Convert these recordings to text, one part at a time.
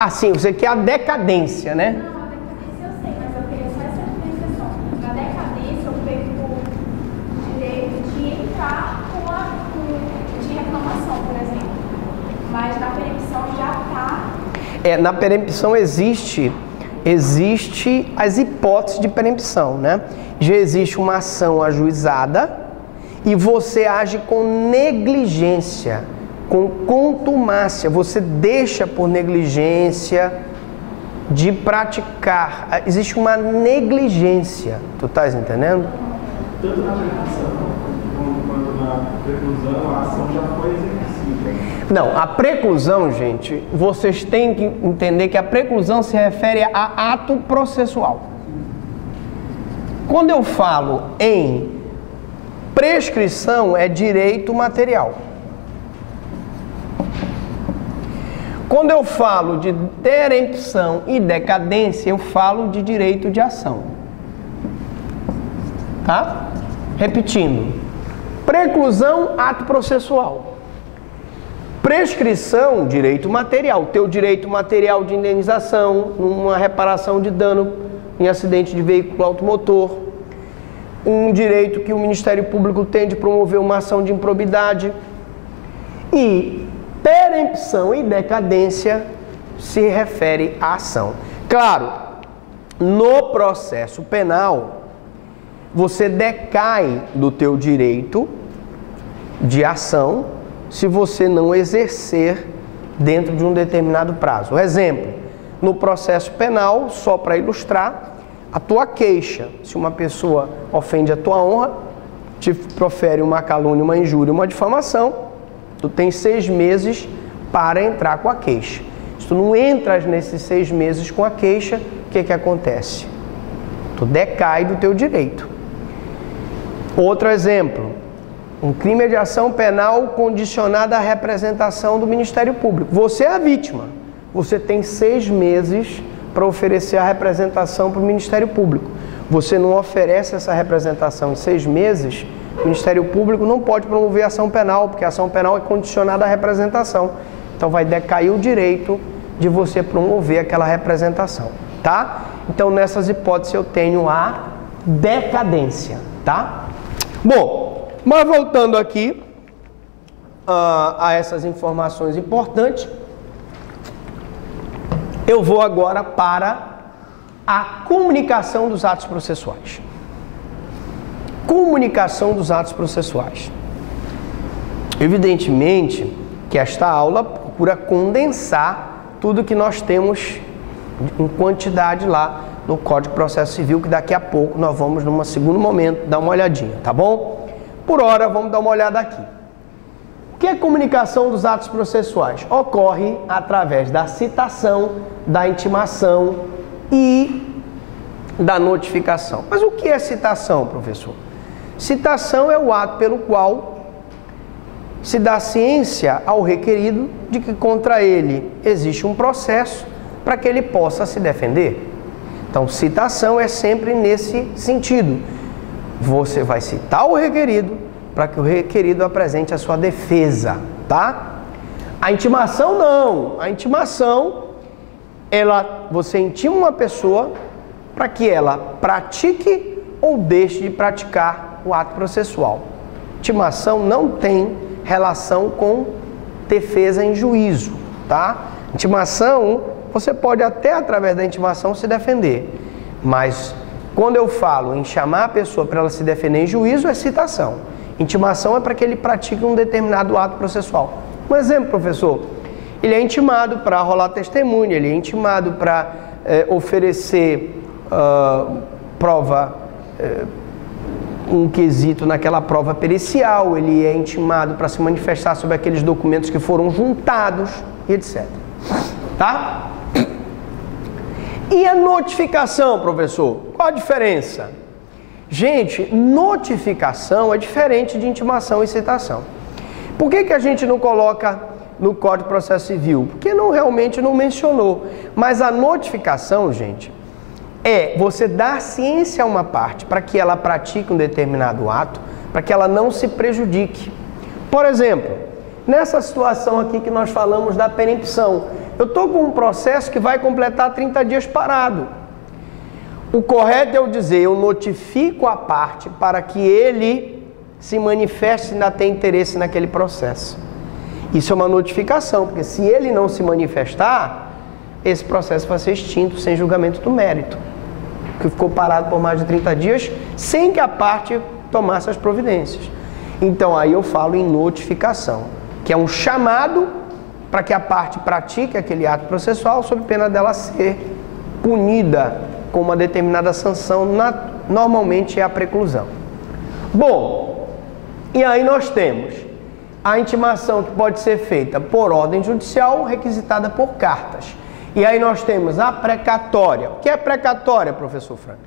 Ah, sim, você quer a decadência, né? Não, a decadência eu sei, mas eu queria só essa diferenciação. Na decadência, eu perco o direito de entrar de reclamação, por exemplo. Mas na perempção já está... Na perempção existe as hipóteses de perempção, né? Já existe uma ação ajuizada e você age com negligência, com contumácia, você deixa por negligência de praticar. Existe uma negligência, tu estás entendendo? Tanto na perempção quanto na preclusão, a ação já foi exercida. Não, a preclusão, gente, vocês têm que entender que a preclusão se refere a ato processual. Quando eu falo em prescrição, é direito material. Quando eu falo de perempção e decadência, eu falo de direito de ação. Tá? Repetindo. Preclusão, ato processual. Prescrição, direito material. Teu direito material de indenização, uma reparação de dano em acidente de veículo automotor. Um direito que o Ministério Público tem de promover uma ação de improbidade. E perempção e decadência se refere à ação. Claro, no processo penal, você decai do teu direito de ação se você não exercer dentro de um determinado prazo. Exemplo, no processo penal, só para ilustrar, a tua queixa, se uma pessoa ofende a tua honra, te profere uma calúnia, uma injúria, uma difamação, tu tem 6 meses para entrar com a queixa. Se tu não entras nesses 6 meses com a queixa, o que acontece? Tu decai do teu direito. Outro exemplo, um crime de ação penal condicionado à representação do Ministério Público. Você é a vítima. Você tem 6 meses para oferecer a representação para o Ministério Público. Você não oferece essa representação em 6 meses, o Ministério Público não pode promover ação penal, porque a ação penal é condicionada à representação. Então vai decair o direito de você promover aquela representação, tá? Então nessas hipóteses eu tenho a decadência, tá? Bom, mas voltando aqui a essas informações importantes, eu vou agora para a comunicação dos atos processuais. Comunicação dos atos processuais. Evidentemente que esta aula procura condensar tudo que nós temos em quantidade lá no Código de Processo Civil, que daqui a pouco nós vamos, num segundo momento, dar uma olhadinha, tá bom? Por hora, vamos dar uma olhada aqui. O que é comunicação dos atos processuais? Ocorre através da citação, da intimação e da notificação. Mas o que é citação, professor? Citação é o ato pelo qual se dá ciência ao requerido de que contra ele existe um processo para que ele possa se defender. Então, citação é sempre nesse sentido. Você vai citar o requerido para que o requerido apresente a sua defesa, tá? A intimação não. A intimação, você intima uma pessoa para que ela pratique ou deixe de praticar o ato processual. Intimação não tem relação com defesa em juízo, tá? Intimação, você pode até através da intimação se defender, mas quando eu falo em chamar a pessoa para ela se defender em juízo, é citação. Intimação é para que ele pratique um determinado ato processual. Um exemplo, professor, ele é intimado para rolar testemunha, ele é intimado para oferecer prova, um quesito naquela prova pericial, ele é intimado para se manifestar sobre aqueles documentos que foram juntados, e etc. Tá? E a notificação, professor? Qual a diferença? Gente, notificação é diferente de intimação e citação. Por que a gente não coloca no Código de Processo Civil? Porque realmente não mencionou. Mas a notificação, gente, é você dar ciência a uma parte para que ela pratique um determinado ato, para que ela não se prejudique. Por exemplo, nessa situação aqui que nós falamos da perempção, eu estou com um processo que vai completar 30 dias parado. O correto é eu dizer, eu notifico a parte para que ele se manifeste e ainda tenha interesse naquele processo. Isso é uma notificação, porque se ele não se manifestar, esse processo vai ser extinto sem julgamento do mérito, que ficou parado por mais de 30 dias sem que a parte tomasse as providências. Então aí eu falo em notificação, que é um chamado para que a parte pratique aquele ato processual sob pena dela ser punida com uma determinada sanção, normalmente é a preclusão. Bom, e aí nós temos a intimação que pode ser feita por ordem judicial, requisitada por cartas. E aí nós temos a precatória. O que é precatória, professor Franklin?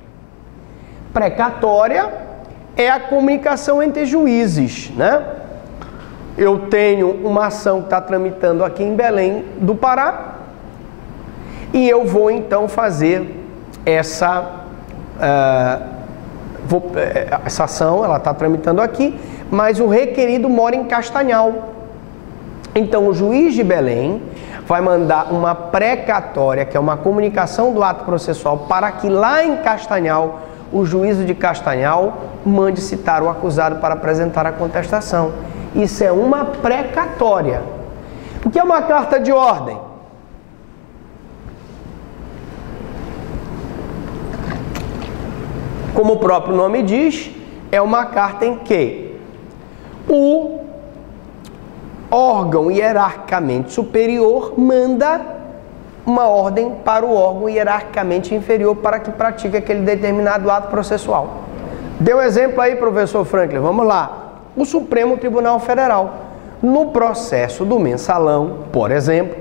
Precatória é a comunicação entre juízes, né? Eu tenho uma ação que está tramitando aqui em Belém do Pará e eu vou então fazer essa ação, ela está tramitando aqui, mas o requerido mora em Castanhal. Então o juiz de Belém vai mandar uma precatória, que é uma comunicação do ato processual, para que lá em Castanhal, o juízo de Castanhal mande citar o acusado para apresentar a contestação. Isso é uma precatória. O que é uma carta de ordem? Como o próprio nome diz, é uma carta em que o órgão hierarquicamente superior manda uma ordem para o órgão hierarquicamente inferior para que pratique aquele determinado ato processual. Deu exemplo aí, professor Franklin, vamos lá. O Supremo Tribunal Federal, no processo do mensalão, por exemplo,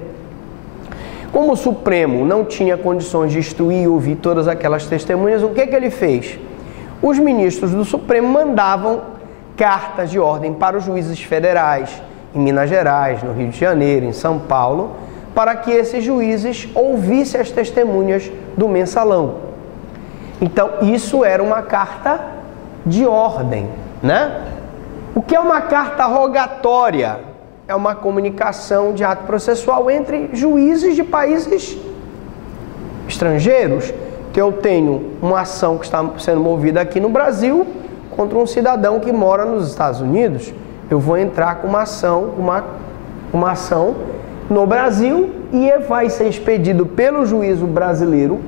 como o Supremo não tinha condições de instruir e ouvir todas aquelas testemunhas, o que ele fez? Os ministros do Supremo mandavam cartas de ordem para os juízes federais, em Minas Gerais, no Rio de Janeiro, em São Paulo, para que esses juízes ouvissem as testemunhas do mensalão. Então, isso era uma carta de ordem, né? O que é uma carta rogatória? É uma comunicação de ato processual entre juízes de países estrangeiros, que eu tenho uma ação que está sendo movida aqui no Brasil contra um cidadão que mora nos Estados Unidos. Eu vou entrar com uma ação no Brasil e vai ser expedido pelo juízo brasileiro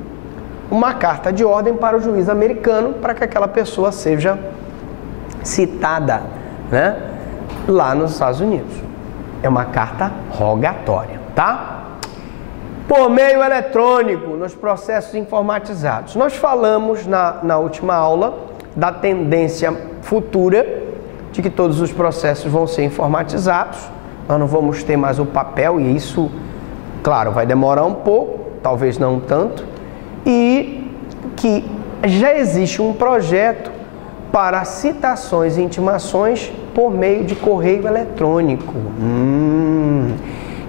uma carta de ordem para o juiz americano para que aquela pessoa seja citada, né, lá nos Estados Unidos. É uma carta rogatória, tá? Por meio eletrônico, nos processos informatizados. Nós falamos na última aula da tendência futura de que todos os processos vão ser informatizados. Nós não vamos ter mais o papel e isso, claro, vai demorar um pouco, talvez não tanto, e que já existe um projeto para citações e intimações por meio de correio eletrônico.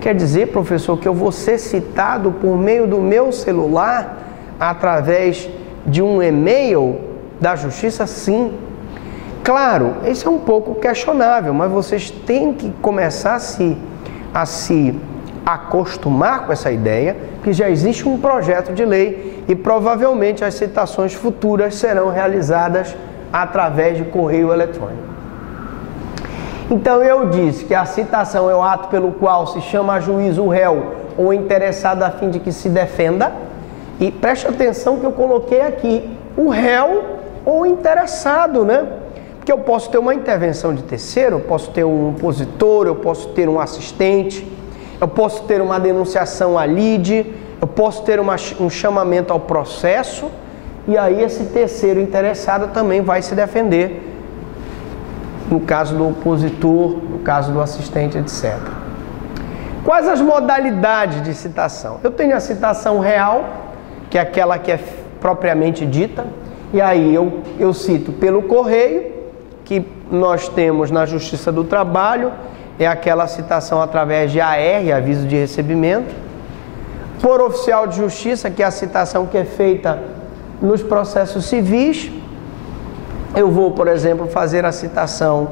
Quer dizer, professor, que eu vou ser citado por meio do meu celular através de um e-mail da Justiça? Sim. Claro, isso é um pouco questionável, mas vocês têm que começar a se acostumar com essa ideia, que já existe um projeto de lei e provavelmente as citações futuras serão realizadas através de correio eletrônico. Então eu disse que a citação é o ato pelo qual se chama a juiz o réu ou interessado a fim de que se defenda. E preste atenção que eu coloquei aqui o réu ou interessado, né? Porque eu posso ter uma intervenção de terceiro, eu posso ter um opositor, eu posso ter um assistente, eu posso ter uma denunciação à lide, eu posso ter um chamamento ao processo, e aí esse terceiro interessado também vai se defender, no caso do opositor, no caso do assistente, etc. Quais as modalidades de citação? Eu tenho a citação real, que é aquela que é propriamente dita, e aí eu cito pelo correio, que nós temos na Justiça do Trabalho, é aquela citação através de AR, aviso de recebimento. Por oficial de justiça, que é a citação que é feita nos processos civis. Eu vou, por exemplo, fazer a citação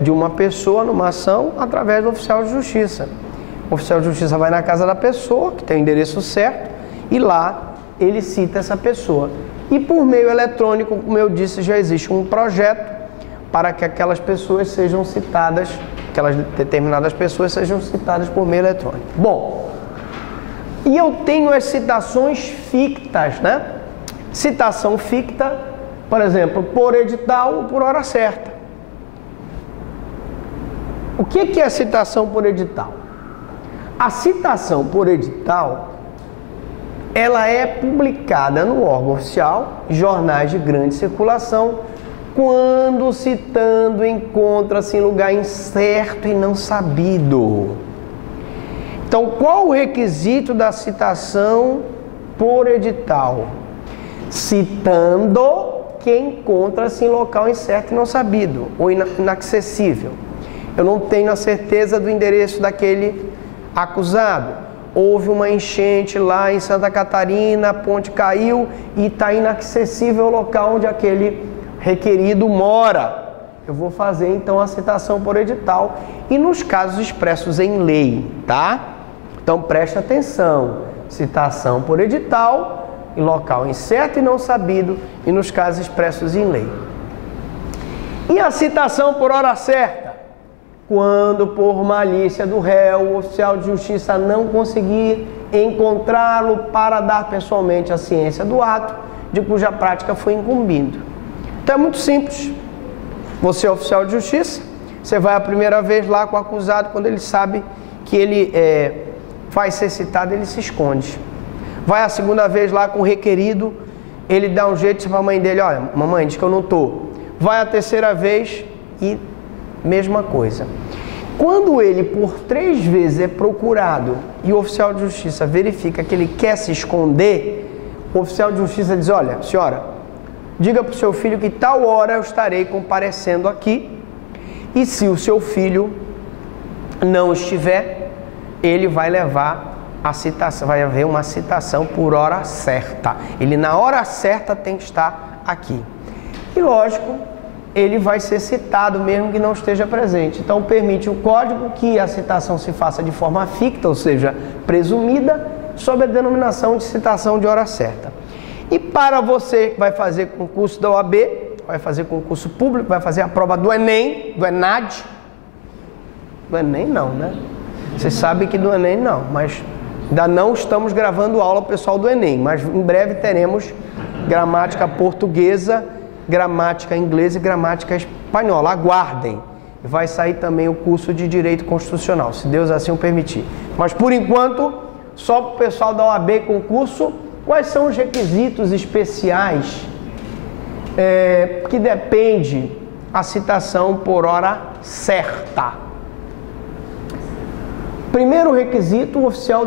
de uma pessoa numa ação através do oficial de justiça. O oficial de justiça vai na casa da pessoa, que tem o endereço certo, e lá ele cita essa pessoa. E por meio eletrônico, como eu disse, já existe um projeto para que aquelas pessoas sejam citadas, aquelas determinadas pessoas sejam citadas por meio eletrônico. Bom, e eu tenho as citações fictas, né? Citação ficta, por exemplo, por edital ou por hora certa. O que é a citação por edital? A citação por edital, ela é publicada no órgão oficial, jornais de grande circulação, quando o citando encontra-se em lugar incerto e não sabido. Então, qual o requisito da citação por edital? Citando que encontra-se em local incerto e não sabido, ou inacessível. Eu não tenho a certeza do endereço daquele acusado. Houve uma enchente lá em Santa Catarina, a ponte caiu e está inacessível o local onde aquele requerido mora. Eu vou fazer então a citação por edital e nos casos expressos em lei, tá? Então preste atenção, citação por edital em local incerto e não sabido e nos casos expressos em lei. E a citação por hora certa? Quando por malícia do réu, o oficial de justiça não conseguir encontrá-lo para dar pessoalmente a ciência do ato de cuja prática foi incumbido. Então é muito simples. Você é oficial de justiça, você vai a primeira vez lá com o acusado, quando ele sabe que ele vai ser citado, ele se esconde. Vai a segunda vez lá com o requerido, ele dá um jeito para a mãe dele, olha, mamãe, diz que eu não estou. Vai a terceira vez e mesma coisa. Quando ele por 3 vezes é procurado e o oficial de justiça verifica que ele quer se esconder, o oficial de justiça diz, olha, senhora, diga para o seu filho que tal hora eu estarei comparecendo aqui e se o seu filho não estiver, ele vai levar a citação, vai haver uma citação por hora certa. Ele na hora certa tem que estar aqui. E lógico, ele vai ser citado mesmo que não esteja presente. Então permite o código que a citação se faça de forma ficta, ou seja, presumida, sob a denominação de citação de hora certa. E para você que vai fazer concurso da OAB, vai fazer concurso público, vai fazer a prova do Enem, do ENAD. Do Enem não, né? Você sabe que do Enem não, mas ainda não estamos gravando aula pessoal do Enem, mas em breve teremos gramática portuguesa, gramática inglesa e gramática espanhola. Aguardem. Vai sair também o curso de Direito Constitucional, se Deus assim o permitir. Mas por enquanto, só para o pessoal da OAB concurso, quais são os requisitos especiais que depende a citação por hora certa? Primeiro requisito, o oficial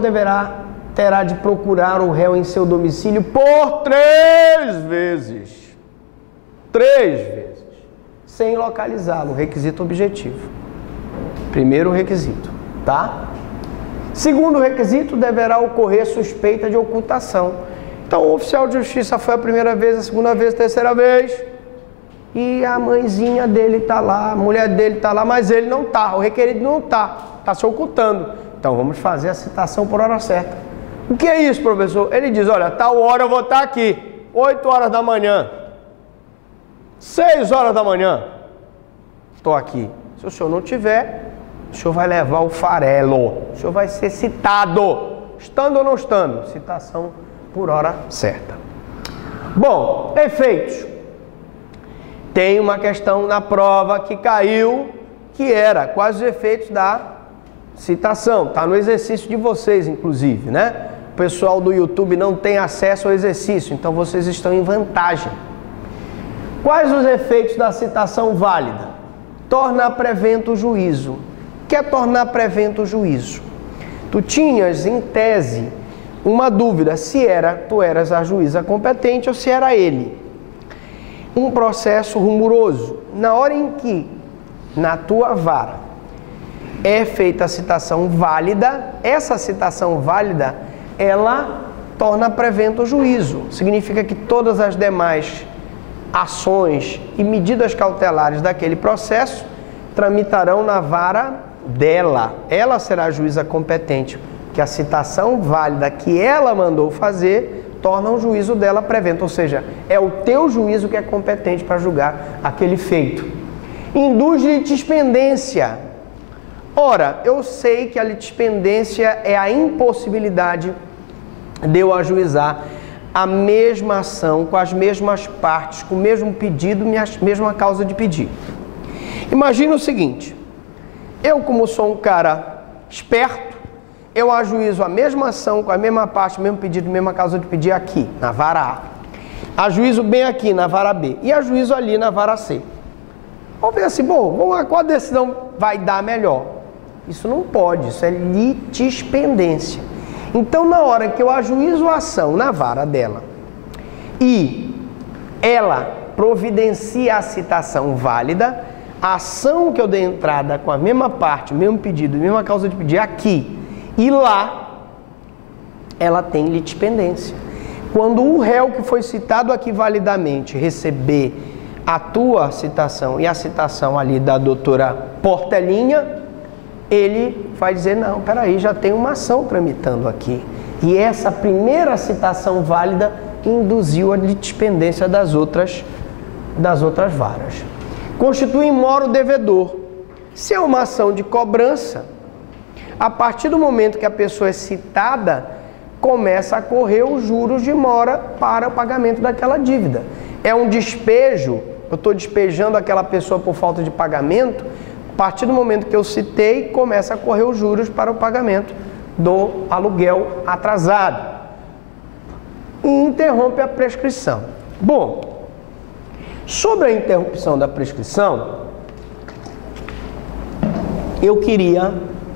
terá de procurar o réu em seu domicílio por 3 vezes. 3 vezes. Sem localizá-lo, requisito objetivo. Primeiro requisito, tá? Segundo requisito, deverá ocorrer suspeita de ocultação. Então, o oficial de justiça foi a primeira vez, a segunda vez, a terceira vez, e a mãezinha dele está lá, a mulher dele está lá, mas ele não está, o requerido não está se ocultando. Então, vamos fazer a citação por hora certa. O que é isso, professor? Ele diz, olha, tal hora eu vou estar aqui, 8 horas da manhã, 6 horas da manhã, estou aqui. Se o senhor não tiver, o senhor vai levar o farelo, o senhor vai ser citado, estando ou não estando, citação por hora certa. Bom, efeitos. Tem uma questão na prova que caiu, que era quais os efeitos da citação. Está no exercício de vocês, inclusive, né? O pessoal do YouTube não tem acesso ao exercício, então vocês estão em vantagem. Quais os efeitos da citação válida? Tornar prevento o juízo. O que é tornar prevento o juízo? Tu tinhas, em tese, uma dúvida se tu eras a juíza competente ou se era ele. Um processo rumoroso. Na hora em que, na tua vara, é feita a citação válida, essa citação válida, ela torna prevento o juízo. Significa que todas as demais ações e medidas cautelares daquele processo tramitarão na vara dela, ela será a juíza competente, que a citação válida que ela mandou fazer torna o juízo dela prevento, ou seja, é o teu juízo que é competente para julgar aquele feito. Induz litispendência. Ora, eu sei que a litispendência é a impossibilidade de eu ajuizar a mesma ação, com as mesmas partes, com o mesmo pedido, mesma causa de pedir. Imagina o seguinte, eu como sou um cara esperto, eu ajuizo a mesma ação, com a mesma parte, mesmo pedido, mesma causa de pedir aqui, na vara A. Ajuizo bem aqui, na vara B, e ajuizo ali na vara C. Vamos ver assim, bom, qual decisão vai dar melhor? Isso não pode, isso é litispendência. Então, na hora que eu ajuizo a ação na vara dela e ela providencia a citação válida, a ação que eu dei entrada com a mesma parte, o mesmo pedido, a mesma causa de pedir aqui e lá, ela tem litispendência. Quando o réu que foi citado aqui validamente receber a tua citação e a citação ali da doutora Portelinha, ele vai dizer, não, peraí, já tem uma ação tramitando aqui. E essa primeira citação válida induziu a litispendência das outras varas. Constitui moro devedor. Se é uma ação de cobrança, a partir do momento que a pessoa é citada, começa a correr os juros de mora para o pagamento daquela dívida. É um despejo, eu estou despejando aquela pessoa por falta de pagamento. A partir do momento que eu citei, começa a correr os juros para o pagamento do aluguel atrasado. E interrompe a prescrição. Bom, sobre a interrupção da prescrição, eu queria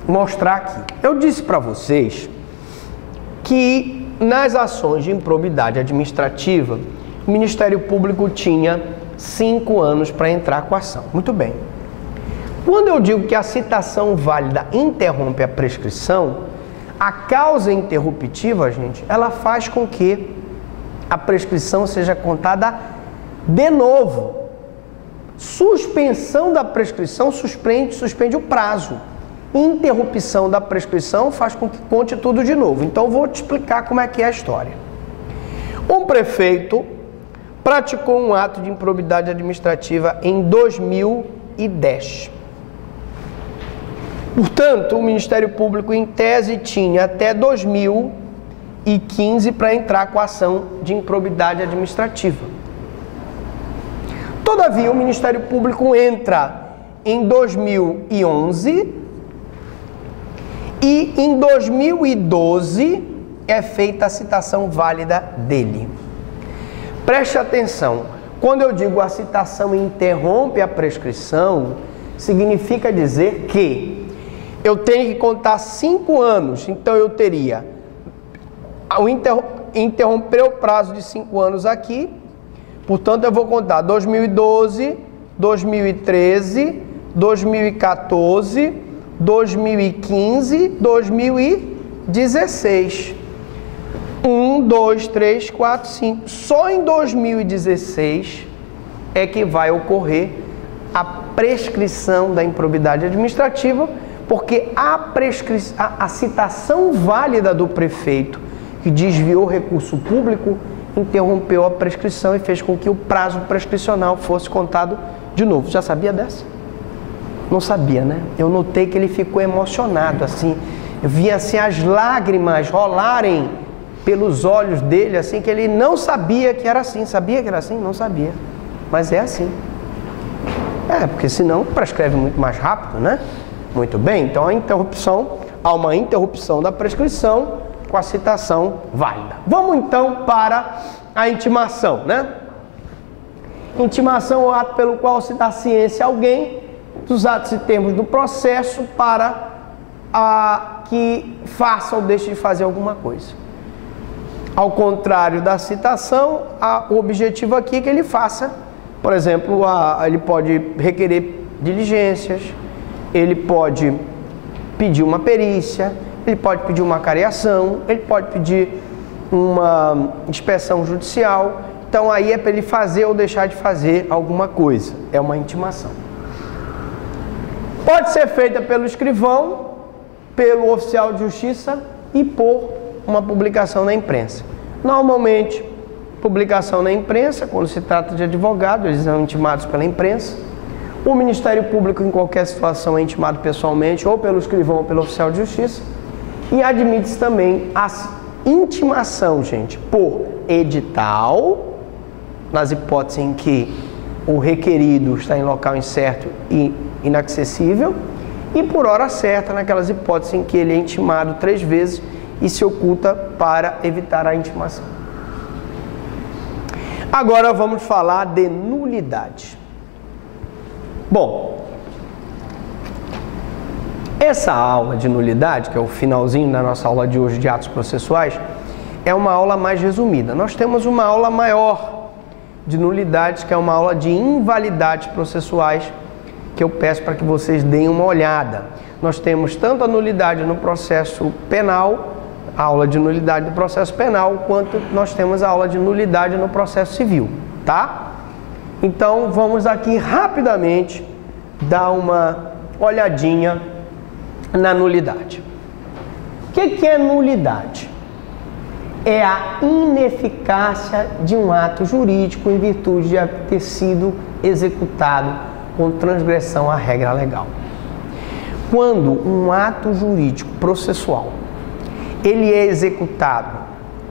mostrar aqui. Eu disse para vocês que nas ações de improbidade administrativa, o Ministério Público tinha 5 anos para entrar com a ação. Muito bem. Quando eu digo que a citação válida interrompe a prescrição, a causa interruptiva, gente, ela faz com que a prescrição seja contada de novo. Suspensão da prescrição suspende o prazo. Interrupção da prescrição faz com que conte tudo de novo. Então, eu vou te explicar como é que é a história. Um prefeito praticou um ato de improbidade administrativa em 2010. Portanto, o Ministério Público, em tese, tinha até 2015 para entrar com a ação de improbidade administrativa. Todavia, o Ministério Público entra em 2011 e em 2012 é feita a citação válida dele. Preste atenção, quando eu digo a citação interrompe a prescrição, significa dizer que eu tenho que contar 5 anos, então eu teria interromper o prazo de 5 anos aqui, portanto eu vou contar 2012, 2013, 2014, 2015, 2016. 1, 2, 3, 4, 5. Só em 2016 é que vai ocorrer a prescrição da improbidade administrativa, porque a citação válida do prefeito que desviou recurso público interrompeu a prescrição e fez com que o prazo prescricional fosse contado de novo. Já sabia dessa? Não sabia, né? Eu notei que ele ficou emocionado, assim. Eu vi assim as lágrimas rolarem pelos olhos dele, assim, que ele não sabia que era assim. Sabia que era assim? Não sabia. Mas é assim. Porque senão prescreve muito mais rápido, né? Muito bem, então há uma interrupção da prescrição com a citação válida. Vamos então para a intimação, né? Intimação é o ato pelo qual se dá ciência a alguém dos atos e termos do processo para que faça ou deixe de fazer alguma coisa. Ao contrário da citação, o objetivo aqui é que ele faça, por exemplo, ele pode requerer diligências, ele pode pedir uma perícia, ele pode pedir uma cariação, ele pode pedir uma inspeção judicial. Então aí é para ele fazer ou deixar de fazer alguma coisa. É uma intimação. Pode ser feita pelo escrivão, pelo oficial de justiça e por uma publicação na imprensa. Normalmente, publicação na imprensa, quando se trata de advogados, eles são intimados pela imprensa. O Ministério Público, em qualquer situação, é intimado pessoalmente, ou pelo escrivão ou pelo oficial de justiça. E admite-se também a intimação, gente, por edital, nas hipóteses em que o requerido está em local incerto e inacessível, e por hora certa, naquelas hipóteses em que ele é intimado 3 vezes e se oculta para evitar a intimação. Agora vamos falar de nulidade. Bom, essa aula de nulidade, que é o finalzinho da nossa aula de hoje de atos processuais, é uma aula mais resumida. Nós temos uma aula maior de nulidades, que é uma aula de invalidades processuais, que eu peço para que vocês deem uma olhada. Nós temos tanto a nulidade no processo penal, a aula de nulidade no processo penal, quanto nós temos a aula de nulidade no processo civil, tá? Então, vamos aqui rapidamente dar uma olhadinha na nulidade. O que é nulidade? É a ineficácia de um ato jurídico em virtude de ter sido executado com transgressão à regra legal. Quando um ato jurídico processual ele é executado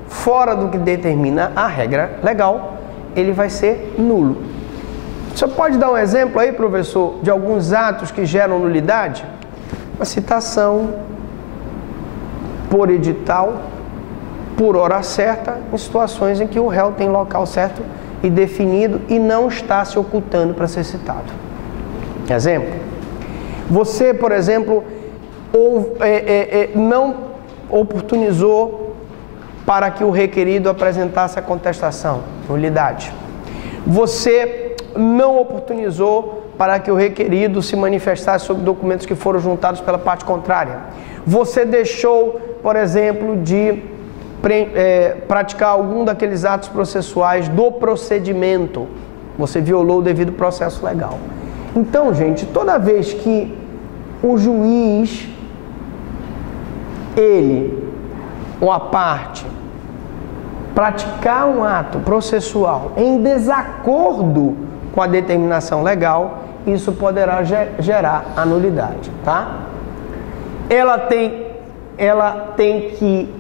fora do que determina a regra legal, ele vai ser nulo. Você pode dar um exemplo aí, professor, de alguns atos que geram nulidade? Uma citação por edital, por hora certa, em situações em que o réu tem local certo e definido e não está se ocultando para ser citado. Exemplo, você, por exemplo, não oportunizou para que o requerido apresentasse a contestação, nulidade. Você não oportunizou para que o requerido se manifestasse sobre documentos que foram juntados pela parte contrária. Você deixou, por exemplo, de praticar algum daqueles atos processuais do procedimento. Você violou o devido processo legal. Então, gente, toda vez que o juiz, ele ou a parte, praticar um ato processual em desacordo com a determinação legal, isso poderá gerar a nulidade, tá? Ela tem que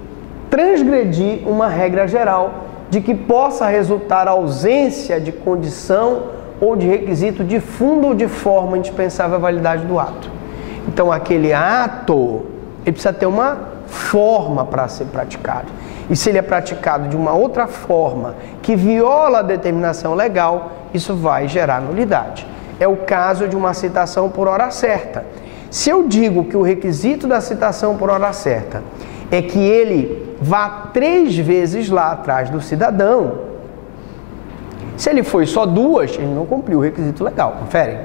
transgredir uma regra geral de que possa resultar ausência de condição ou de requisito de fundo ou de forma indispensável à validade do ato. Então, aquele ato, ele precisa ter uma forma para ser praticado. E se ele é praticado de uma outra forma que viola a determinação legal, isso vai gerar nulidade. É o caso de uma citação por hora certa. Se eu digo que o requisito da citação por hora certa é que ele vá 3 vezes lá atrás do cidadão, se ele foi só 2, ele não cumpriu o requisito legal, confere?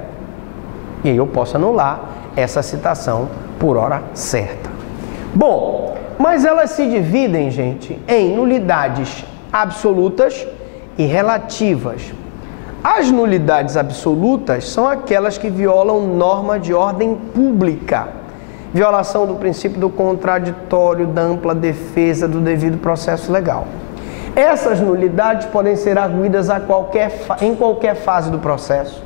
E aí eu posso anular essa citação por hora certa. Bom, mas elas se dividem, gente, em nulidades absolutas e relativas. As nulidades absolutas são aquelas que violam norma de ordem pública. Violação do princípio do contraditório, da ampla defesa, do devido processo legal. Essas nulidades podem ser arguidas em qualquer fase do processo,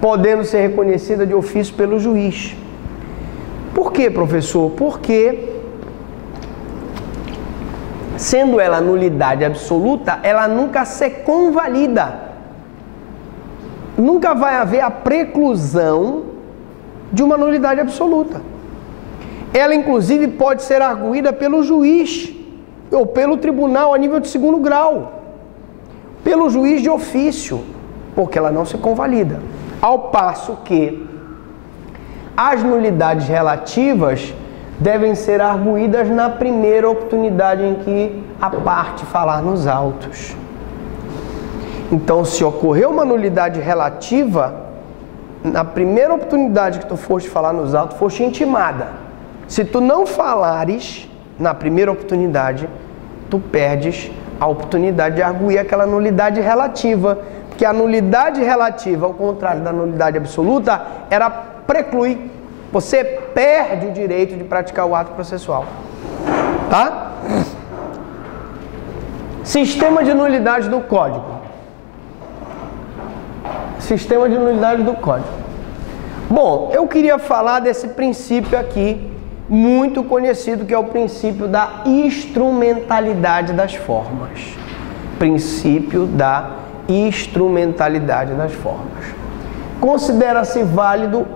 podendo ser reconhecida de ofício pelo juiz. Por quê, professor? Porque, sendo ela nulidade absoluta, ela nunca se convalida. Nunca vai haver a preclusão de uma nulidade absoluta. Ela, inclusive, pode ser arguída pelo juiz ou pelo tribunal a nível de 2º grau, pelo juiz de ofício, porque ela não se convalida. Ao passo que as nulidades relativas devem ser arguídas na primeira oportunidade em que a parte falar nos autos. Então, se ocorreu uma nulidade relativa, na primeira oportunidade que tu foste falar nos autos, foste intimada. Se tu não falares na primeira oportunidade, tu perdes a oportunidade de arguir aquela nulidade relativa, porque a nulidade relativa, ao contrário da nulidade absoluta, ela preclui você perde o direito de praticar o ato processual. Tá? Sistema de nulidade do Código. Sistema de nulidade do Código. Bom, eu queria falar desse princípio aqui, muito conhecido, que é o princípio da instrumentalidade das formas. Princípio da instrumentalidade das formas. Considera-se válido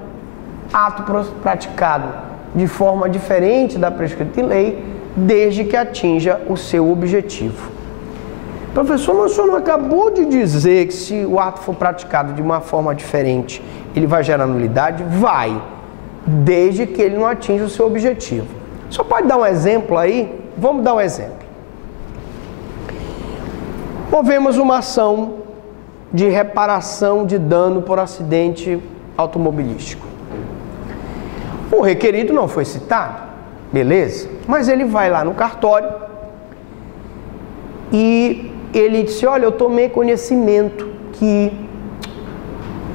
ato praticado de forma diferente da prescrita em lei, desde que atinja o seu objetivo. Professor, mas o senhor não acabou de dizer que se o ato for praticado de uma forma diferente, ele vai gerar nulidade? Vai, desde que ele não atinja o seu objetivo. Só pode dar um exemplo aí? Vamos dar um exemplo. Movemos uma ação de reparação de dano por acidente automobilístico. O requerido não foi citado, beleza? Mas ele vai lá no cartório e ele disse, olha, eu tomei conhecimento que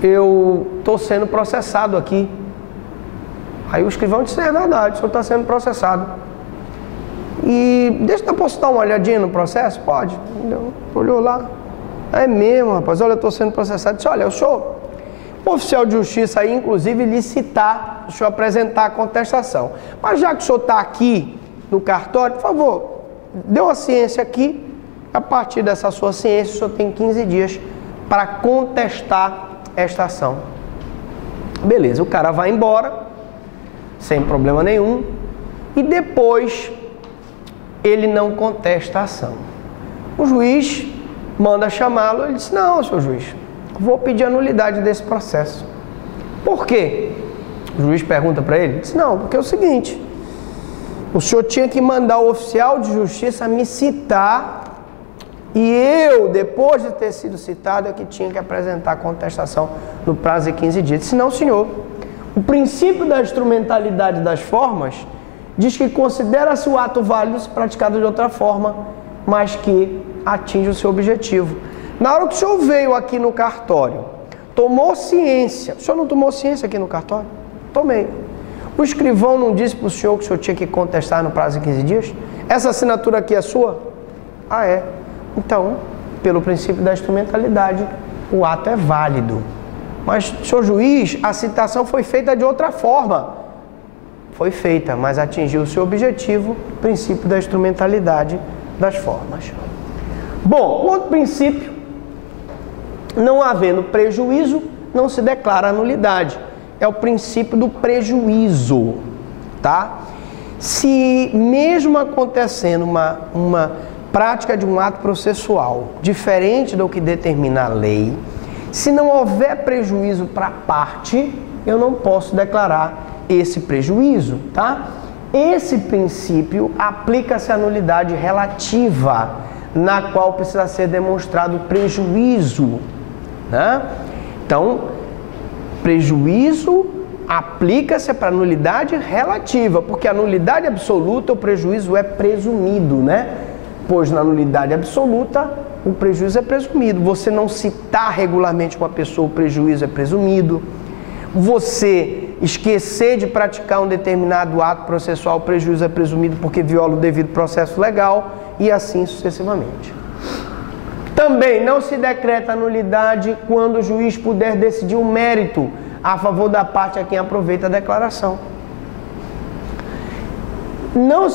eu estou sendo processado aqui. Aí o escrivão disse, é verdade, o senhor está sendo processado. E deixa eu posso dar uma olhadinha no processo? Pode. Olhou lá. É mesmo, rapaz, olha, eu estou sendo processado. Disse, olha, o senhor, o oficial de justiça aí, inclusive, licitar, o senhor apresentar a contestação. Mas já que o senhor está aqui no cartório, por favor, dê uma ciência aqui. A partir dessa sua ciência, o senhor tem 15 dias para contestar esta ação. Beleza, o cara vai embora, sem problema nenhum, e depois ele não contesta a ação. O juiz manda chamá-lo, ele diz, não, senhor juiz, vou pedir a nulidade desse processo. Por quê? O juiz pergunta para ele, diz, não, porque é o seguinte, o senhor tinha que mandar o oficial de justiça me citar e eu, depois de ter sido citado, é que tinha que apresentar a contestação no prazo de 15 dias. Disse, não, senhor, o princípio da instrumentalidade das formas diz que considera-se o ato válido se praticado de outra forma, mas que atinge o seu objetivo. Na hora que o senhor veio aqui no cartório, tomou ciência, o senhor não tomou ciência aqui no cartório? Tomei. O escrivão não disse para o senhor que o senhor tinha que contestar no prazo de 15 dias? Essa assinatura aqui é sua? Ah, é. Então, pelo princípio da instrumentalidade, o ato é válido. Mas, senhor juiz, a citação foi feita de outra forma. Foi feita, mas atingiu o seu objetivo, princípio da instrumentalidade das formas. Bom, outro princípio, não havendo prejuízo, não se declara a nulidade. É o princípio do prejuízo, tá? Se mesmo acontecendo uma prática de um ato processual diferente do que determina a lei, se não houver prejuízo para a parte, eu não posso declarar esse prejuízo, tá? Esse princípio aplica-se à nulidade relativa, na qual precisa ser demonstrado prejuízo, né? Então, prejuízo aplica-se para a nulidade relativa, porque a nulidade absoluta, o prejuízo é presumido, né? Pois na nulidade absoluta, o prejuízo é presumido. Você não citar regularmente uma pessoa, o prejuízo é presumido. Você esquecer de praticar um determinado ato processual, o prejuízo é presumido porque viola o devido processo legal e assim sucessivamente. Também não se decreta a nulidade quando o juiz puder decidir o mérito a favor da parte a quem aproveita a declaração. Não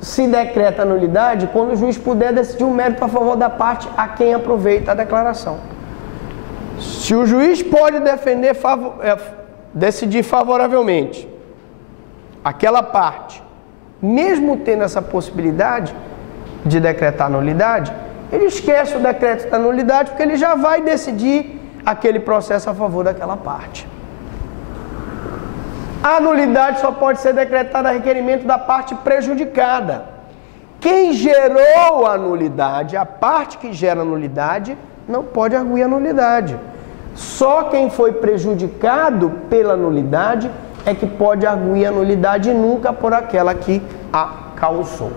se decreta a nulidade quando o juiz puder decidir o mérito a favor da parte a quem aproveita a declaração. Se o juiz pode decidir favoravelmente aquela parte, mesmo tendo essa possibilidade de decretar nulidade, ele esquece o decreto da nulidade porque ele já vai decidir aquele processo a favor daquela parte. A nulidade só pode ser decretada a requerimento da parte prejudicada. Quem gerou a nulidade, a parte que gera a nulidade, não pode arguir a nulidade. Só quem foi prejudicado pela nulidade é que pode arguir a nulidade e nunca por aquela que a causou.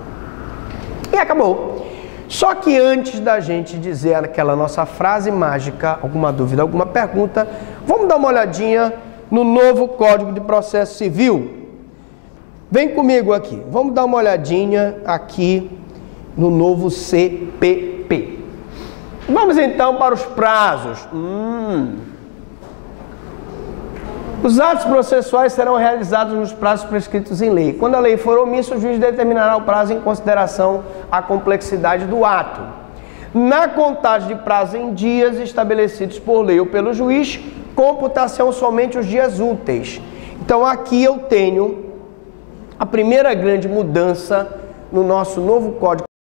E acabou. Só que antes da gente dizer aquela nossa frase mágica, alguma dúvida, alguma pergunta, vamos dar uma olhadinha no novo Código de Processo Civil. Vem comigo aqui, vamos dar uma olhadinha aqui no novo CPP. Vamos então para os prazos. Os atos processuais serão realizados nos prazos prescritos em lei. Quando a lei for omissa, o juiz determinará o prazo em consideração à complexidade do ato. Na contagem de prazo em dias estabelecidos por lei ou pelo juiz, computação somente os dias úteis. Então aqui eu tenho a primeira grande mudança no nosso novo Código